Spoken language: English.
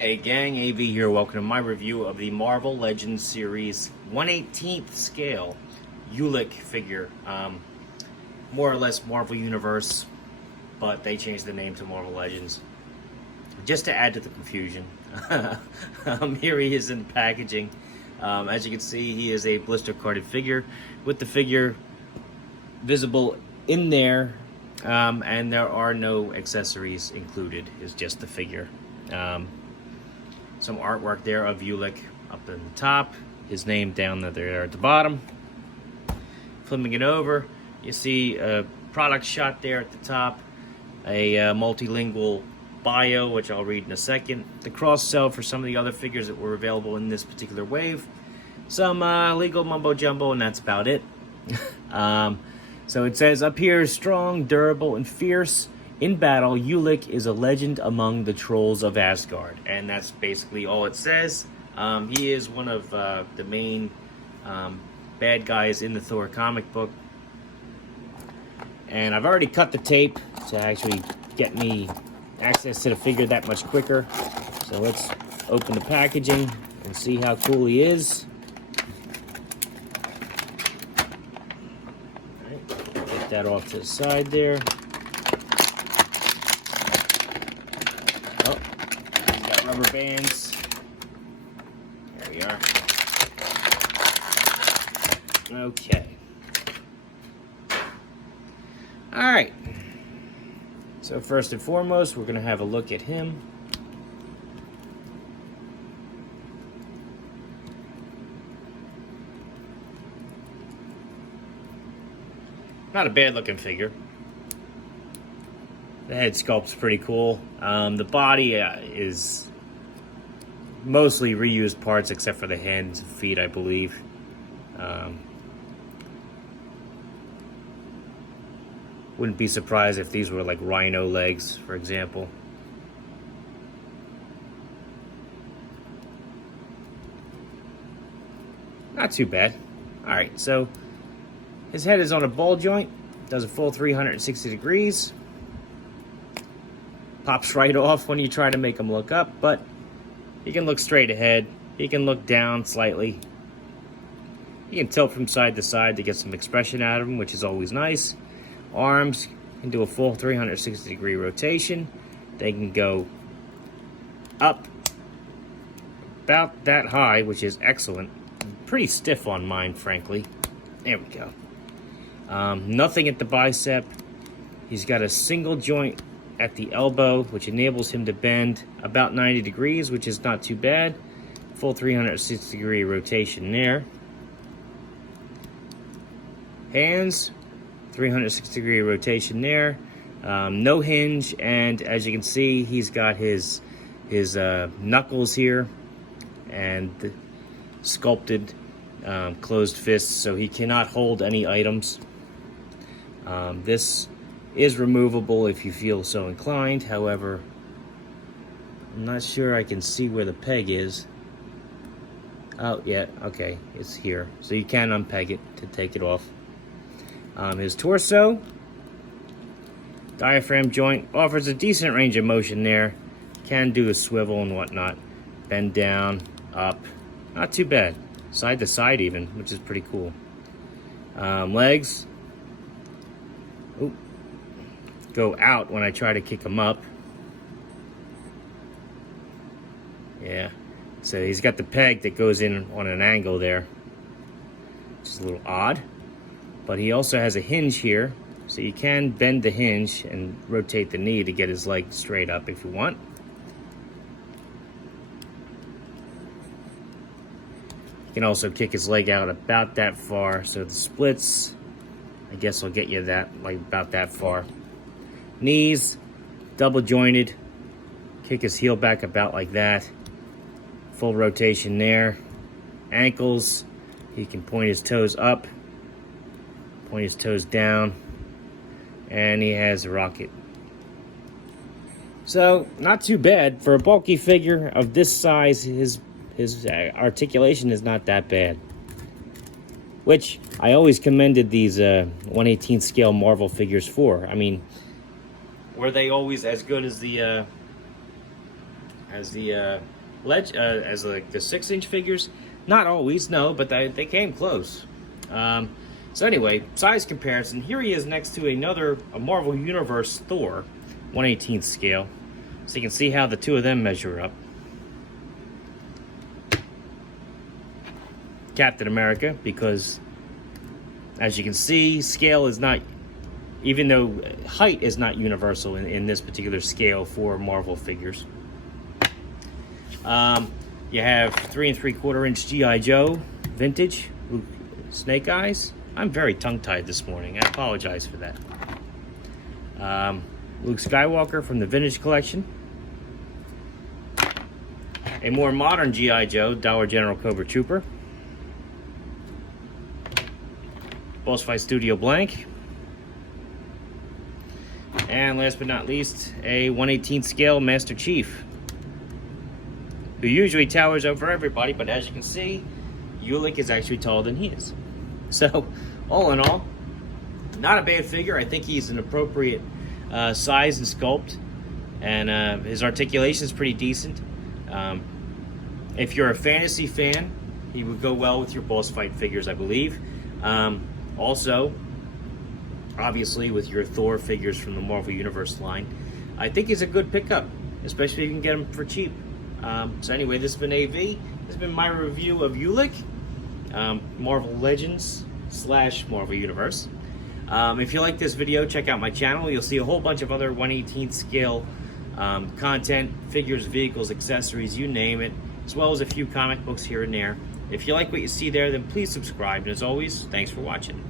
Hey gang, AV here. Welcome to my review of the Marvel Legends series 1/18th scale Ulik figure. More or less Marvel Universe, but they changed the name to Marvel Legends just to add to the confusion. Here he is in packaging. As you can see, he is a blister carded figure with the figure visible in there, and there are no accessories included. It's just the figure. Some artwork there of Ulik up in the top, his name down there at the bottom. Flipping it over, you see a product shot there at the top, a multilingual bio, which I'll read in a second. The cross-sell for some of the other figures that were available in this particular wave. Some legal mumbo-jumbo, and that's about it. So it says up here, strong, durable, and fierce. In battle, Ulik is a legend among the trolls of Asgard. And that's basically all it says. He is one of the main bad guys in the Thor comic book. And I've already cut the tape to actually get me access to the figure that much quicker. So let's open the packaging and see how cool he is. All right, get that off to the side there. Rubber bands. There we are. Okay. All right. So first and foremost, we're going to have a look at him. Not a bad looking figure. The head sculpt's pretty cool. The body is mostly reused parts except for the hands and feet, I believe. Wouldn't be surprised if these were like rhino legs, for example. Not too bad. Alright, so his head is on a ball joint, does a full 360 degrees. Pops right off when you try to make him look up, but he can look straight ahead. He can look down slightly. He can tilt from side to side to get some expression out of him, which is always nice. Arms can do a full 360 degree rotation. They can go up about that high, which is excellent. Pretty stiff on mine, frankly. There we go. Nothing at the bicep. He's got a single joint at the elbow, which enables him to bend about 90 degrees, which is not too bad. Full 360 degree rotation there. Hands, 360 degree rotation there. No hinge, and as you can see, he's got his knuckles here and sculpted closed fists, so he cannot hold any items. This is removable if you feel so inclined. However, I'm not sure I can see where the peg is. Oh, yeah, okay, it's here. So you can unpeg it to take it off. His torso, diaphragm joint, offers a decent range of motion there. Can do a swivel and whatnot. Bend down, up. Not too bad. Side to side even, which is pretty cool. Legs. Ooh. Go out when I try to kick him up. Yeah, so he's got the peg that goes in on an angle there, which is a little odd. But he also has a hinge here, so you can bend the hinge and rotate the knee to get his leg straight up if you want. You can also kick his leg out about that far, so the splits, I guess, will get you that, like, about that far. Knees, double jointed. Kick his heel back about like that. Full rotation there. Ankles, he can point his toes up, point his toes down, and he has a rocket. So, not too bad. For a bulky figure of this size, his articulation is not that bad. Which I always commended these 1/18th scale Marvel figures for. I mean, were they always as good as the as the as like the 6-inch figures. Not always, no, but they came close. So anyway, size comparison. Here he is next to a Marvel Universe Thor, 1/18 scale. So you can see how the two of them measure up. Captain America, because as you can see, scale is not, even though height is not universal in this particular scale for Marvel figures. You have 3 3/4 inch G.I. Joe, vintage, Snake Eyes. I'm very tongue-tied this morning. I apologize for that. Luke Skywalker from the Vintage Collection. A more modern G.I. Joe, Dollar General Cobra Trooper. Boss Fight Studio Blank. And last but not least, a 1/18 scale Master Chief, who usually towers over everybody, but as you can see, Ulik is actually taller than he is. So, all in all, not a bad figure. I think he's an appropriate size and sculpt, and his articulation is pretty decent. If you're a fantasy fan, he would go well with your boss fight figures, I believe. Also, obviously, with your Thor figures from the Marvel Universe line, I think he's a good pickup, especially if you can get him for cheap. So anyway, this has been AV. This has been my review of Ulik, Marvel Legends / Marvel Universe. If you like this video, check out my channel. You'll see a whole bunch of other 1/18 scale content, figures, vehicles, accessories, you name it, as well as a few comic books here and there. If you like what you see there, then please subscribe. And as always, thanks for watching.